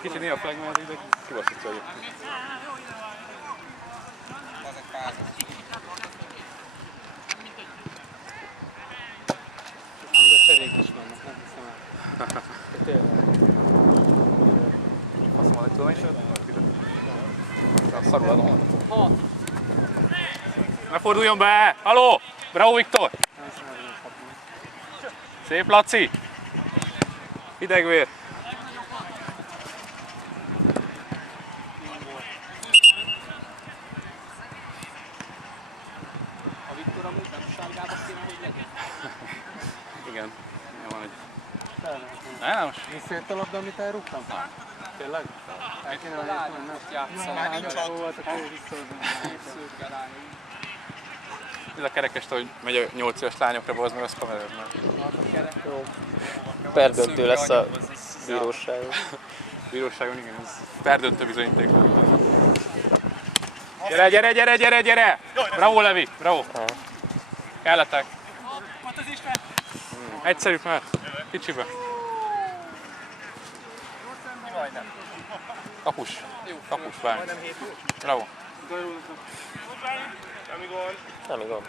Kicsit néha flag, mert így kibaszítja egyébként. Még a cserék is vannak, nem hiszem el. Tényleg. Azt mondod, hogy tudom is, hogy szarul adom. Ne forduljon be! Haló! Bravo, Viktor! Szép, Laci! Hidegvér! A Viktor amúgy nem sárgába kéne, hogy legyen? Igen. Van egy... Nem, most visszajött a labda, amit elrúgtam? Tényleg? El kéne menni, nem? Játszani. Nincs ott. Volt, akkor visszajött. Ez a kerekest, hogy megy a 8 éves lányokra, az meg az kamerőd már. Perdöntő lesz a bíróságon. Bíróságon, igen, ez perdöntő bizonyíték. Gyere, gyere, gyere, gyere, gyere! Bravo, Levi, bravo! Kelletek! Egyszerű, mert kicsibe. Kapus. Kapus, várj. Bravo. Nem igaz.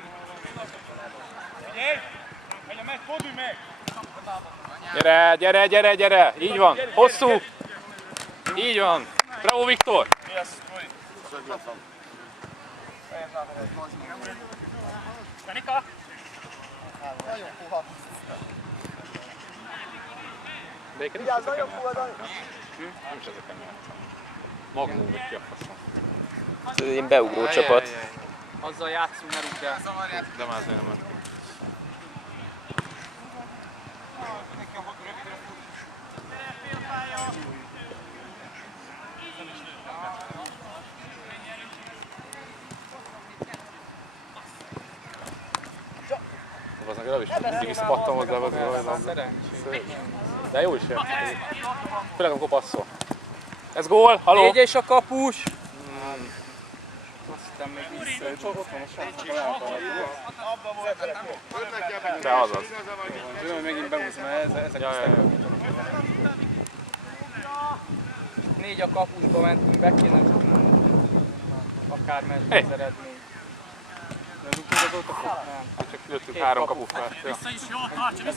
Gyere, gyere, gyere, gyere! Így van, hosszú! Így van! Bravo, Viktor! Békén is ezeken játszani. Nem is ezeken játszani. Magnum vagy ki a faszom. Ez egy ilyen beugró csapat. Azzal játszunk, ne rúgd el. De már azért nem ment ki. Az meg is mindig visszapattam hozzá, vagy de jó is játszik. Főleg amikor passzol. Ez gól, haló! Négy és a kapus! Azt hittem még visszajött. De azaz. Tudom, hogy megint behúzom, ezek négy a kapusba mentünk, be kéne akár ment az eredmény. De rúgtunk azóta? Nem. Csak lőttünk 3 kaput már.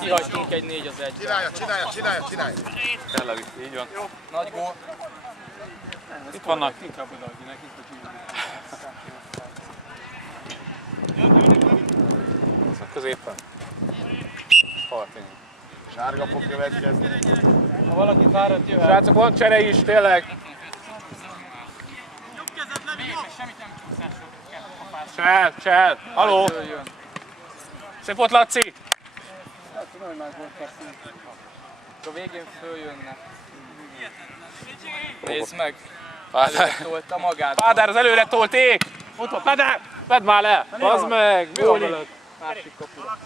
Kihagytunk egy 4 az 1. Csinálja! Kell Levi, így van. Nagy gól. Itt vannak. Inkább odaadj nekik, hogy Az a középen. Haltény. Sárga fog következni. ha valaki fáradt jöhet. Srácok, van csere is, tényleg. Csel, haló. Szép volt, Laci. Tudom, hogy már volt persze. A végén följönne. Nézd meg. Előre tolta magát. Pádár az előre tolték. Ott van, Pádár. Vedd már le. Bazd meg. Mi van veled? Másik kapura.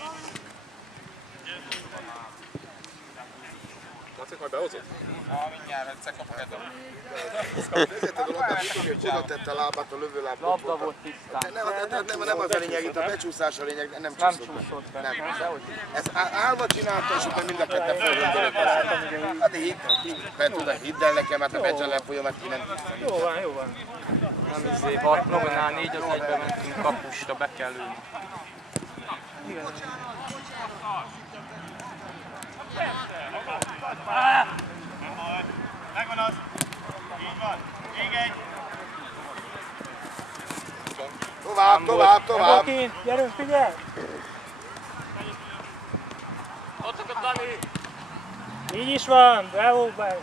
Laci, majd behozott? Mindjárt egyszer kapok egy labdát. Nézzétek a labdát, hogy oda tette a lábát, a lövőlábát. Labda volt tisztán. Nem az a lényeg, itt a becsúszás a lényeg, nem Nem csúszott csúszott be. Nem. Ez állva csinálta, és utána mind a ketten fölhőndölött. Hát hidd el nekem, hát a becsen lefolyom, hát ki nem tisztán. Jó van, jó van. Nem izé, Bartnognál 4 az 1-be mentünk kapusra, be kell lőni. Megvan az! Így van! Még egy! Tovább! Gyerünk, figyelj! Ott a Dani! Így is van, bravo, Báj!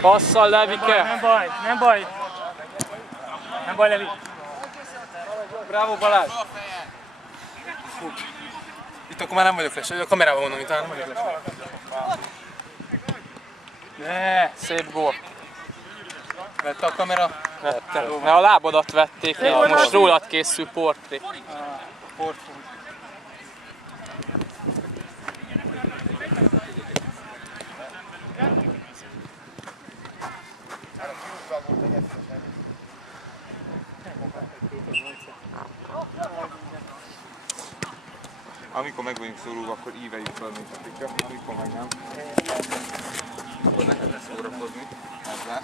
Passzal, Levike! Nem baj, nem baj! Nem baj, Levi! Bravo, Balázs! Itt akkor már nem vagyok lesz, a kamerában mondom, itt már nem vagyok lesz. Ne, szép gól! Vette a kamera? Vette. Mert a lábadat vették, most rólad készül portré. Amikor meg vagyunk szorulva, akkor íveljük fel, mint a pika, amikor meg nem. Akkor nehéz lesz szórakozni ezzel.